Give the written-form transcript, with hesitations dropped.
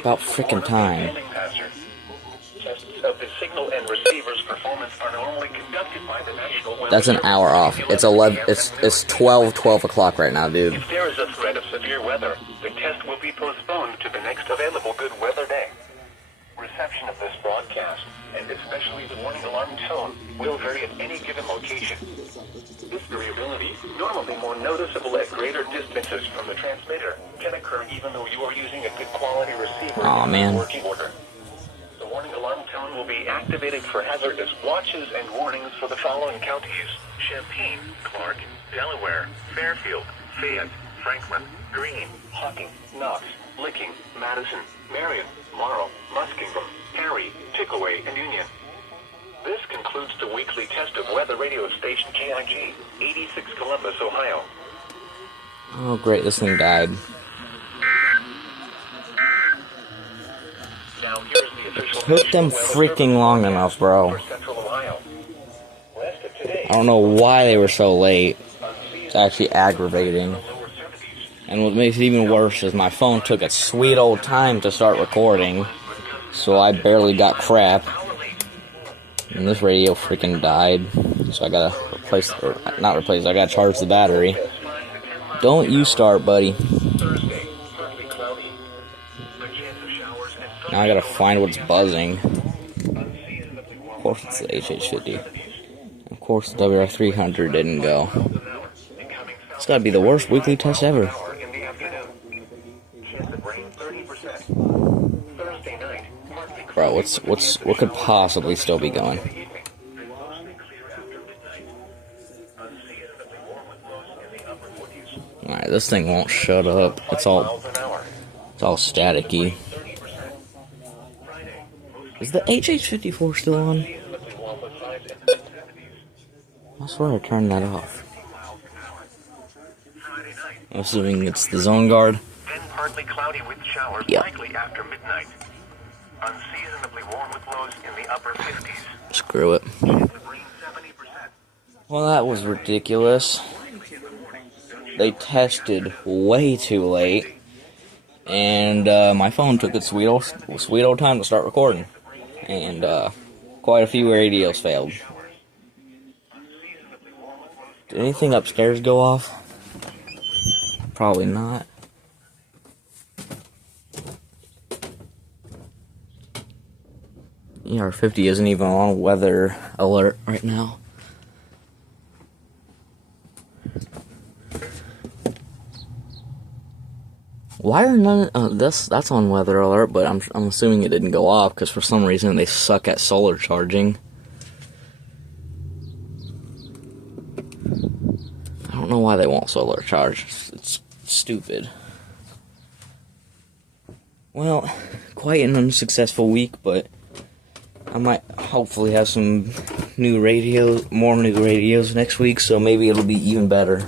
About freaking time. That's an hour off. It's 11. It's 12 o'clock right now, dude. If there is a threat of severe weather, the test will be postponed to the next available good weather day. Reception of this broadcast, and especially the warning alarm tone, will vary at any given location. This variability, normally more noticeable at greater distances from the transmitter, can occur even though you are using a good quality receiver in working order. The warning alarm tone will be activated for hazardous watches and warnings for the following counties: Champaign, Clark, Delaware, Fairfield, Fayette, Franklin, Greene, Hocking, Knox, Licking, Madison, Marion, Morrow, Muskingum, Perry, Pickaway, and Union. This concludes the weekly test of weather radio station KIG, 86 Columbus, Ohio. Oh great, this thing died. Now here's the official Took them freaking long enough, bro. I don't know why they were so late. It's actually aggravating. And what makes it even worse is my phone took a sweet old time to start recording, so I barely got crap. And this radio freaking died, so I gotta replace, or not replace, I gotta charge the battery. Don't you start, buddy. Now I gotta find what's buzzing. Of course it's the HH50. Of course the WR300 didn't go. It's gotta be the worst weekly test ever. Bro, what could possibly still be going? Alright, this thing won't shut up. It's all staticky. Is the HH54 still on? I swear I turned that off. I'm assuming it's the zone guard. Then partly cloudy with showers, likely after midnight. Unseasonably warm with lows in the upper 50s. Screw it. Well, that was ridiculous. They tested way too late, and my phone took its sweet old time to start recording, and quite a few radios failed. Did anything upstairs go off? Probably not. ER50 isn't even on weather alert right now. Why are none? That's on weather alert, but I'm assuming it didn't go off because for some reason they suck at solar charging. I don't know why they won't solar charge. It's stupid. Well, quite an unsuccessful week, but I might hopefully have some more new radios next week, so maybe it'll be even better.